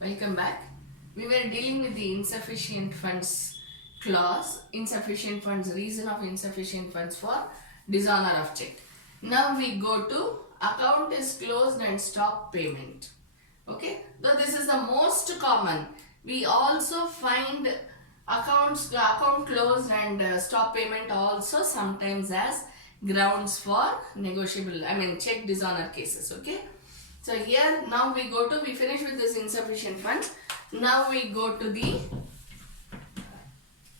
Welcome back. We were dealing with the insufficient funds clause, insufficient funds, reason of insufficient funds for dishonor of check. Now we go to account is closed and stop payment. Okay, so this is the most common. We also find account closed and stop payment also sometimes as grounds for check dishonor cases. Okay. So here now we finish with this insufficient funds. Now we go to the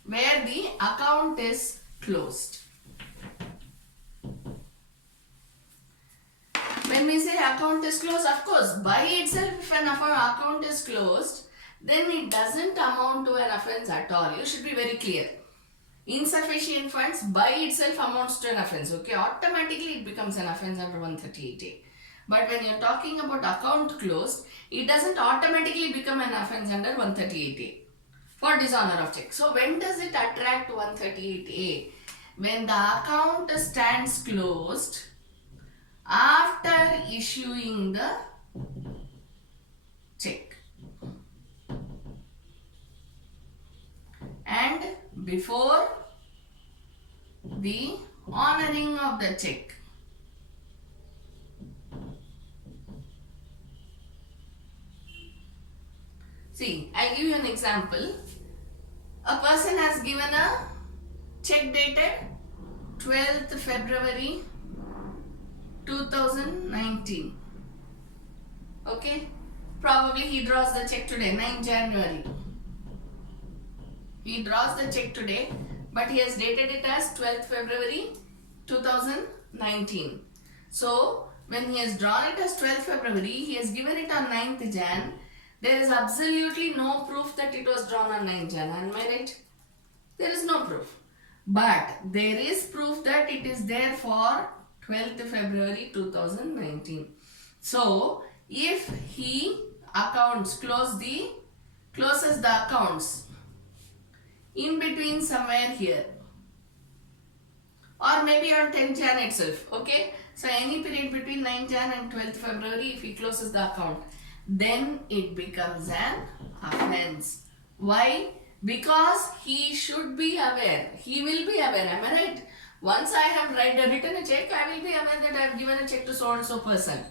where the account is closed. When we say account is closed, of course, by itself if an account is closed, then it doesn't amount to an offence at all. You should be very clear. Insufficient funds by itself amounts to an offence. Okay, automatically it becomes an offence under 138A. But when you're talking about account closed, it doesn't automatically become an offence under 138A for dishonor of check. So when does it attract 138A? When the account stands closed after issuing the check and before the honoring of the check. See, I give you an example. A person has given a check dated 12th February 2019. Okay, probably he draws the check today, 9 January. He draws the check today, but he has dated it as 12th February 2019. So, when he has drawn it as 12th February, he has given it on 9th Jan. There is absolutely no proof that it was drawn on 9th Jan. Am I right? There is no proof. But there is proof that it is there for 12th February 2019. So, if he closes the accounts in between somewhere here or maybe on 10th Jan itself, okay? So, any period between 9th Jan and 12th February, if he closes the account, then it becomes an offence. Why? Because he should be aware. He will be aware. Am I right? Once I have written a check, I will be aware that I have given a check to so and so person.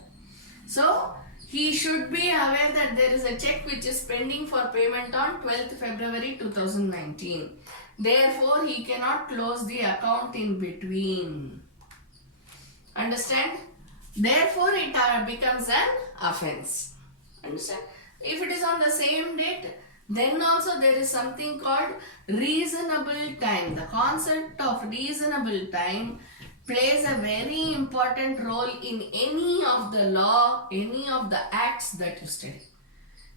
So, he should be aware that there is a check which is pending for payment on 12th February 2019. Therefore, he cannot close the account in between. Understand? Therefore, it becomes an offence. Understand? If it is on the same date, then also there is something called reasonable time. The concept of reasonable time plays a very important role in any of the law, any of the acts that you study.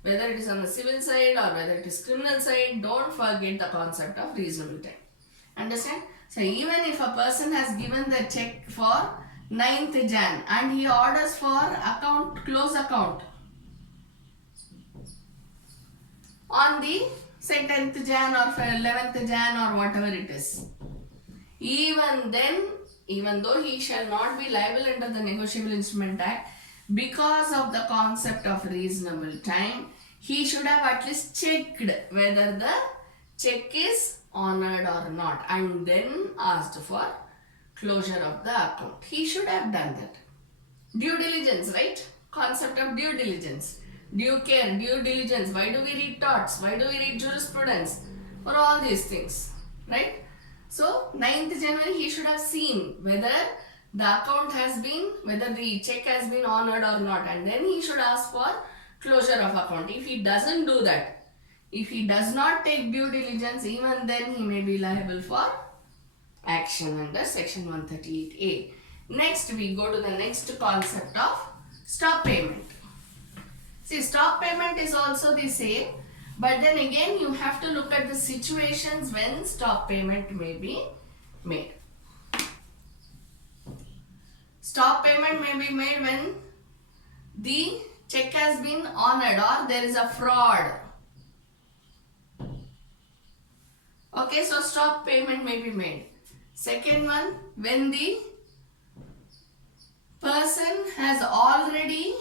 Whether it is on the civil side or whether it is criminal side, don't forget the concept of reasonable time. Understand? So even if a person has given the check for 9th Jan and he orders for close account on the say 10th Jan or 11th Jan or whatever it is, even then, even though he shall not be liable under the Negotiable Instruments Act, because of the concept of reasonable time, he should have at least checked whether the check is honored or not and then asked for closure of the account. He should have done that. Due diligence, right? Concept of due diligence. Due care, due diligence. Why do we read torts? Why do we read jurisprudence? For all these things, right? So, 9th January he should have seen whether the account has been, whether the check has been honored or not, and then he should ask for closure of account. If he doesn't do that, if he does not take due diligence, even then he may be liable for action under section 138A. Next we go to the next concept of stop payment. See, stop payment is also the same, but then again you have to look at the situations when stop payment may be made. Stop payment may be made when the check has been honored or there is a fraud. Okay, so stop payment may be made. Second one, when the person has already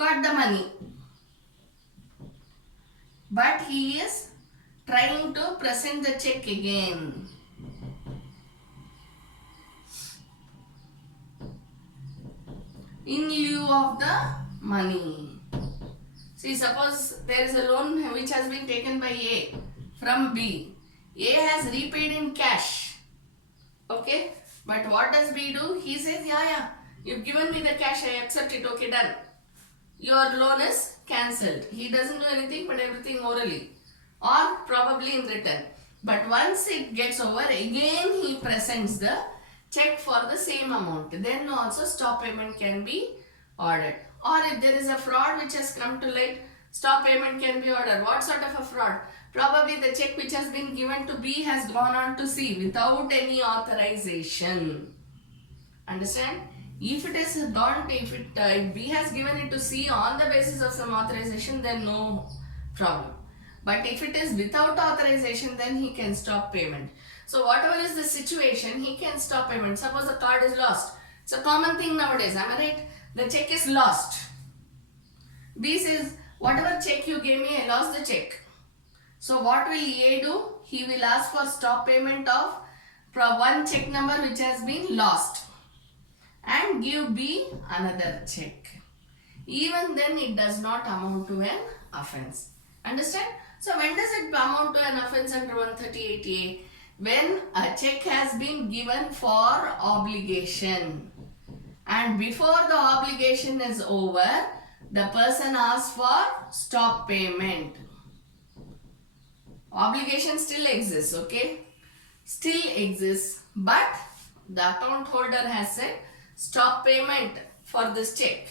got the money, but he is trying to present the check again. In lieu of the money. See, suppose there is a loan which has been taken by A from B. A has repaid in cash. Okay, but what does B do? He says, yeah, you've given me the cash, I accept it, okay, done. Your loan is cancelled. He doesn't do anything but everything orally or probably in written. But once it gets over, again he presents the check for the same amount. Then also stop payment can be ordered. Or if there is a fraud which has come to light, stop payment can be ordered. What sort of a fraud? Probably the check which has been given to B has gone on to C without any authorization. Understand? If it is gone to, if B has given it to C on the basis of some authorization, then no problem. But if it is without authorization, then he can stop payment. So whatever is the situation, he can stop payment. Suppose the card is lost. It's a common thing nowadays, am I right? The check is lost. B says, whatever check you gave me, I lost the check. So what will A do? He will ask for stop payment of one check number which has been lost and give B another check. Even then it does not amount to an offence. Understand? So when does it amount to an offence under 138A? When a check has been given for obligation and before the obligation is over, the person asks for stop payment. Obligation still exists, okay? Still exists, but the account holder has said stop payment for this check.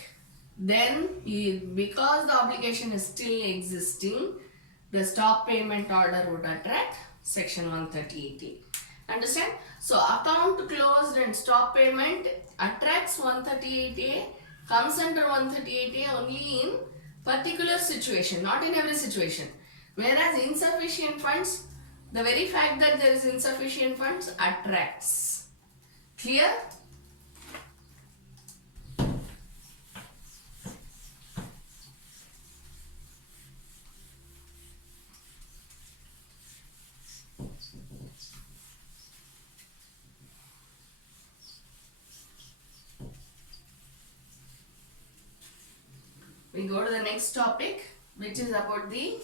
Then, because the obligation is still existing, the stop payment order would attract section 138A. Understand? So, account closed and stop payment attracts 138A, comes under 138A only in particular situation, not in every situation. Whereas insufficient funds, the very fact that there is insufficient funds attracts. Clear? We go to the next topic, which is about the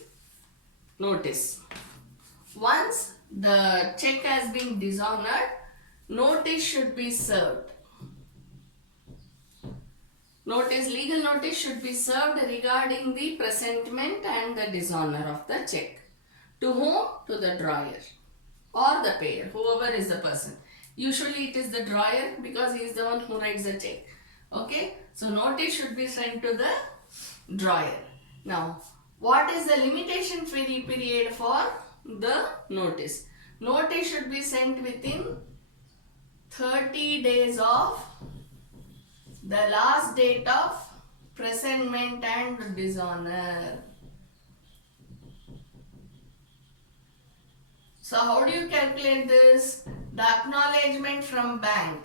notice. Once the check has been dishonored, notice should be served. Notice, legal notice should be served regarding the presentment and the dishonor of the check. To whom? To the drawer or the payer, whoever is the person. Usually it is the drawer because he is the one who writes the check. Okay, so notice should be sent to the drawer. Now, what is the limitation period for the notice? Notice should be sent within 30 days of the last date of presentment and dishonor. So how do you calculate this? The acknowledgement from bank.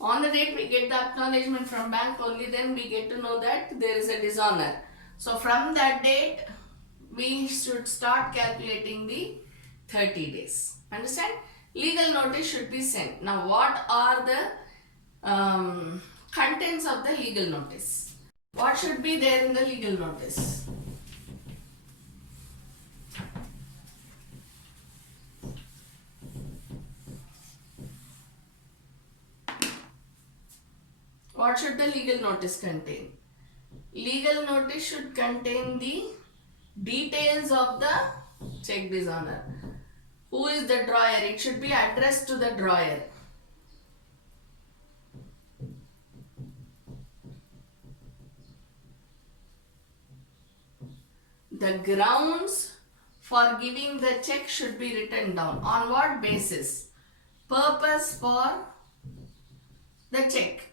On the date we get the acknowledgement from bank, only then we get to know that there is a dishonor. So from that date we should start calculating the 30 days. Understand? Legal notice should be sent. Now what are the contents of the legal notice? What should be there in the legal notice? What should the legal notice contain? Legal notice should contain the details of the check dishonor. Who is the drawer? It should be addressed to the drawer. The grounds for giving the check should be written down. On what basis? Purpose for the check.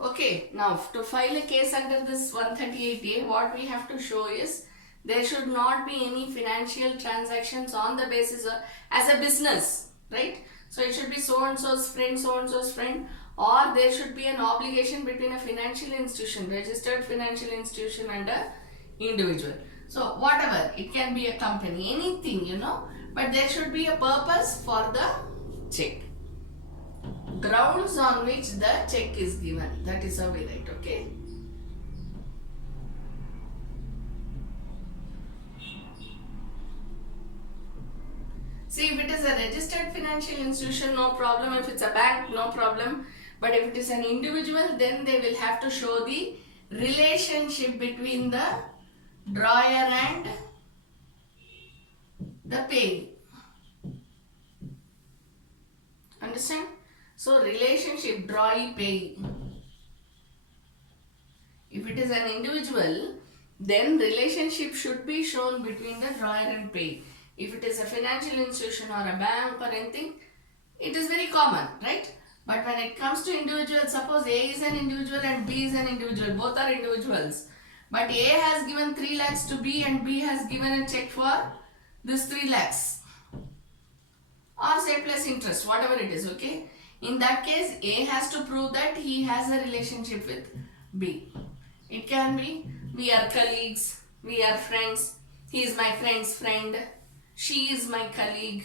Okay, now to file a case under this 138A, what we have to show is there should not be any financial transactions on the basis of, as a business, right? So it should be so and so's friend, or there should be an obligation between a financial institution, registered financial institution, and a individual. So whatever, it can be a company, anything, you know, but there should be a purpose for the check. Grounds on which the check is given, that is how we write, okay? See, if it is a registered financial institution, no problem. If it's a bank, no problem. But if it is an individual, then they will have to show the relationship between the drawer and the payee. Understand? So, relationship drawee-payee. If it is an individual, then relationship should be shown between the drawer and payee. If it is a financial institution or a bank or anything, it is very common, right? But when it comes to individuals, suppose A is an individual and B is an individual, both are individuals. But A has given 3 lakhs to B and B has given a check for this 3 lakhs. Or say plus interest, whatever it is, okay? In that case, A has to prove that he has a relationship with B. It can be, we are colleagues, we are friends, he is my friend's friend, she is my colleague,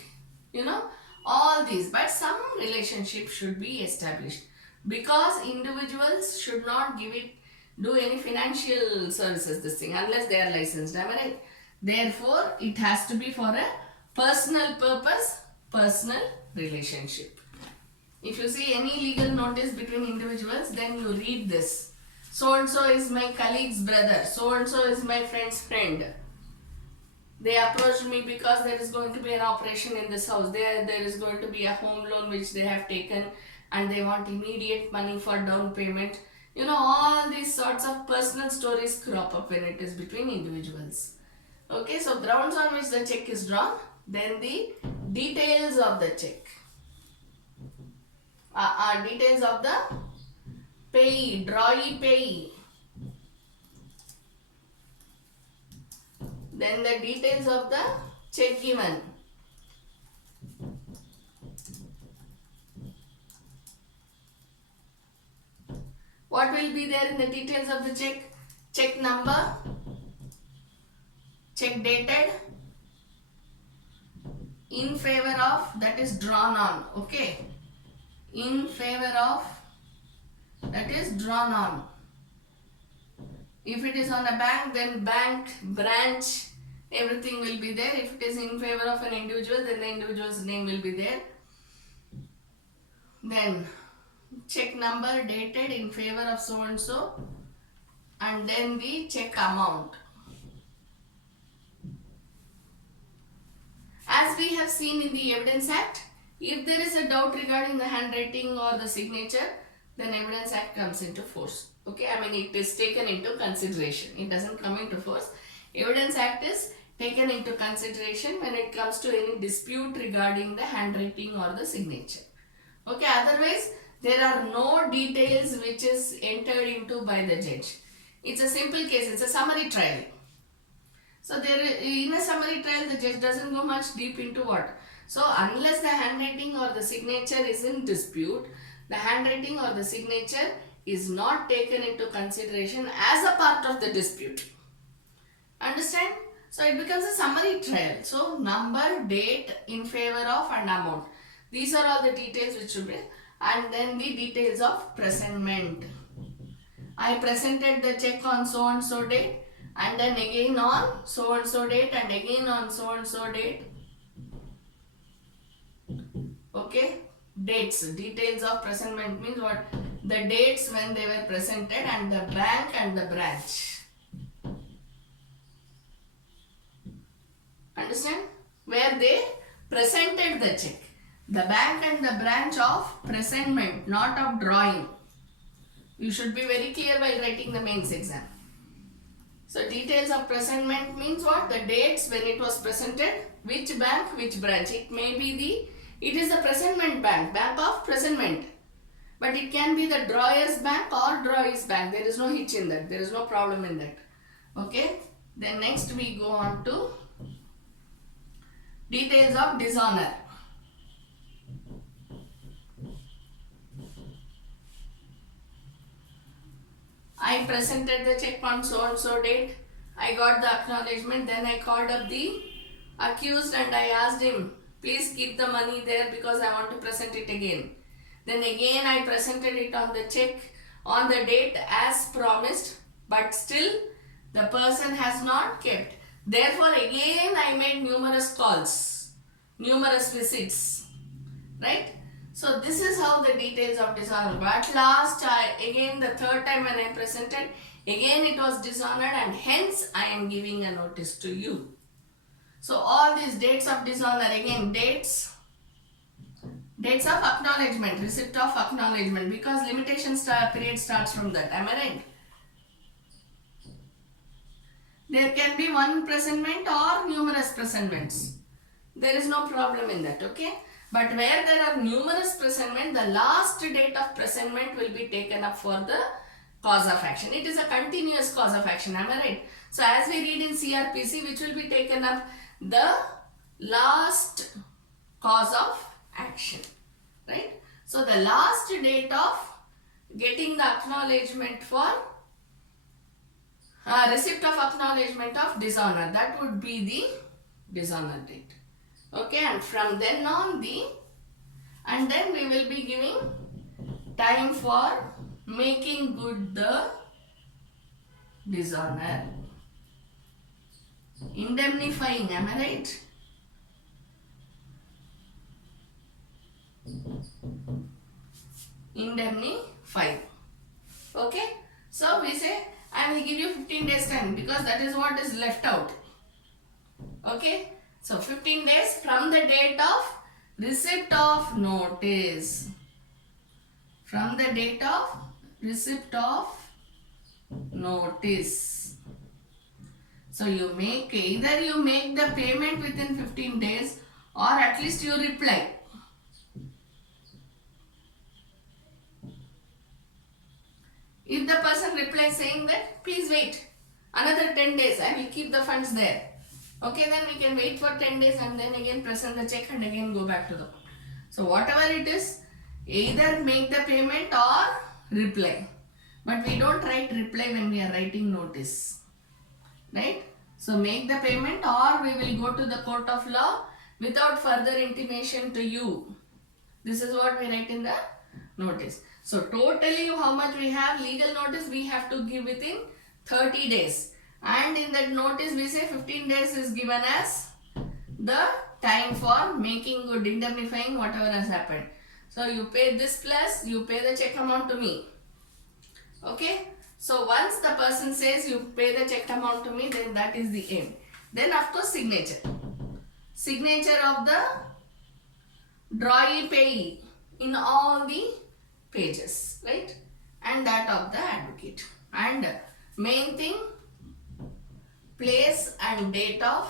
you know, all these. But some relationship should be established, because individuals should not do any financial services, this thing, unless they are licensed, am I right? Therefore, it has to be for a personal purpose, personal relationship. If you see any legal notice between individuals, then you read this. So and so is my colleague's brother, so and so is my friend's friend. They approached me because there is going to be an operation in this house. There is going to be a home loan which they have taken and they want immediate money for down payment. You know, all these sorts of personal stories crop up when it is between individuals. Okay, so grounds on which the check is drawn, then the details of the check. Details of the payee, drawee-payee. Then the details of the check given. What will be there in the details of the check? Check number, check dated, in favor of, that is drawn on, okay? In favor of, that is drawn on. If it is on a bank, then bank, branch, everything will be there. If it is in favor of an individual, then the individual's name will be there. Then check number dated in favor of so and so, and then the check amount. As we have seen in the Evidence Act, if there is a doubt regarding the handwriting or the signature, then Evidence Act comes into force. Okay, I mean it is taken into consideration. It doesn't come into force. Evidence Act is taken into consideration when it comes to any dispute regarding the handwriting or the signature. Okay, otherwise there are no details which is entered into by the judge. It's a simple case, it's a summary trial. So there, in a summary trial, the judge doesn't go much deep into what. So unless the handwriting or the signature is in dispute, the handwriting or the signature is not taken into consideration as a part of the dispute. Understand? So it becomes a summary trial. So number, date, in favor of, and amount. These are all the details which should be. And then the details of presentment. I presented the check on so and so date, and then again on so and so date, and again on so and so date. Okay, dates, details of presentment means what? The dates when they were presented, and the bank and the branch. Understand? Where they presented the check. The bank and the branch of presentment, not of drawing. You should be very clear while writing the mains exam. So details of presentment means what? The dates when it was presented, which bank, which branch. It may be it is the presentment bank, bank of presentment. But it can be the drawer's bank or drawee's bank. There is no hitch in that. There is no problem in that. Okay. Then next we go on to details of dishonor. I presented the check on so and so date. I got the acknowledgement. Then I called up the accused and I asked him, please keep the money there because I want to present it again. Then again I presented it on the check on the date as promised, but still the person has not kept. Therefore again I made numerous calls, numerous visits, right? So this is how the details of dishonor. At last, again the third time when I presented, again it was dishonored and hence I am giving a notice to you. So all these dates of dishonor, again dates of acknowledgement, receipt of acknowledgement, because limitation period starts from that. Am I right? There can be one presentment or numerous presentments. There is no problem in that, okay? But where there are numerous presentment, the last date of presentment will be taken up for the cause of action. It is a continuous cause of action, am I right? So as we read in CRPC, which will be taken up? The last cause of action, right? So the last date of getting the acknowledgement for receipt of acknowledgement of dishonor, that would be the dishonor date. Okay, and from then on and then we will be giving time for making good the dishonor. Indemnifying, am I right? Indemnify. Okay, so we say I will give you 15 days time because that is what is left out. Okay, so 15 days from the date of receipt of notice. From the date of receipt of notice. So you make, either you make the payment within 15 days or at least you reply. If the person replies saying that please wait another 10 days, I will keep the funds there. Okay, then we can wait for 10 days and then again present the check and again go back to the court. So whatever it is, either make the payment or reply. But we don't write reply when we are writing notice. Right? So make the payment or we will go to the court of law without further intimation to you. This is what we write in the notice. So totally how much we have legal notice we have to give within 30 days. And in that notice we say 15 days is given as the time for making good, indemnifying whatever has happened. So you pay this plus you pay the check amount to me. Okay. So once the person says you pay the check amount to me, then that is the end. Then of course signature. Signature of the drawee payee in all the pages, right? And that of the advocate. And main thing, place and date of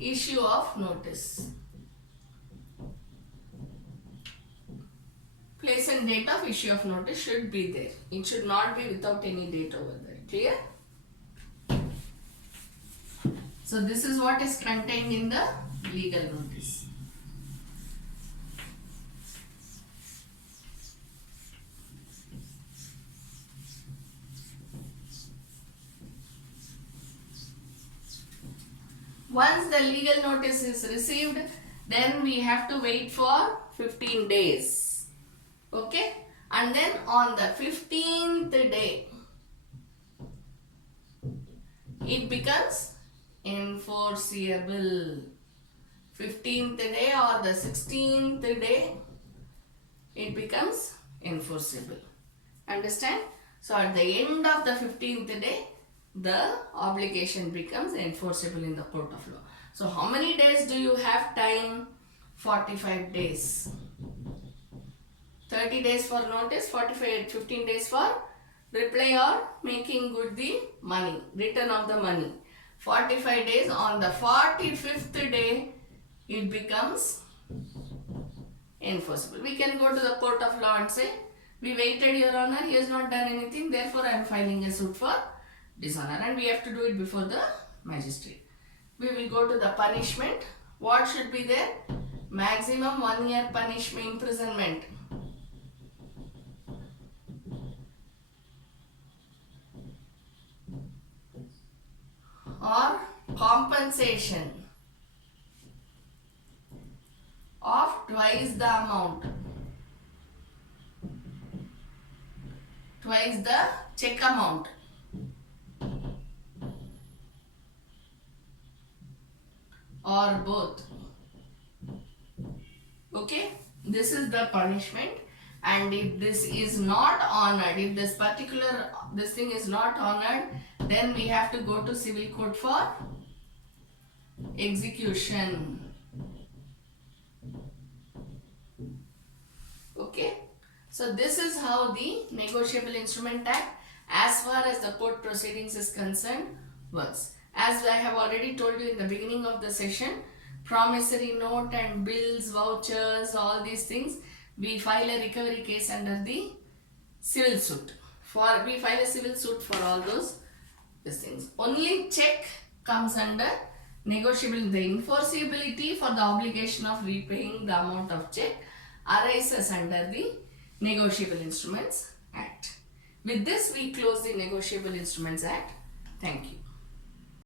issue of notice. Place and date of issue of notice should be there. It should not be without any date over there. Clear? So this is what is contained in the legal notice. Once the legal notice is received, then we have to wait for 15 days. Okay? And then on the 15th day, it becomes enforceable. 15th day or the 16th day, it becomes enforceable. Understand? So at the end of the 15th day, the obligation becomes enforceable in the court of law. So how many days do you have time? 45 days. 30 days for notice, 15 days for reply or making good the money, return of the money. 45 days, on the 45th day, it becomes enforceable. We can go to the court of law and say, we waited, Your Honor, he has not done anything, therefore I am filing a suit for dishonor, and we have to do it before the magistrate. We will go to the punishment. What should be there? Maximum 1 year punishment, imprisonment. or compensation of twice the amount, twice the check amount, or both. Okay, this is the punishment. And if this is not honored, if this thing is not honored, then we have to go to civil court for execution. Okay, so this is how the Negotiable Instrument Act, as far as the court proceedings is concerned, works. As I have already told you in the beginning of the session, promissory note and bills, vouchers, all these things, we file a recovery case under the civil suit. We file a civil suit for all these things. Only check comes under negotiable. The enforceability for the obligation of repaying the amount of check arises under the Negotiable Instruments Act. With this, we close the Negotiable Instruments Act. Thank you.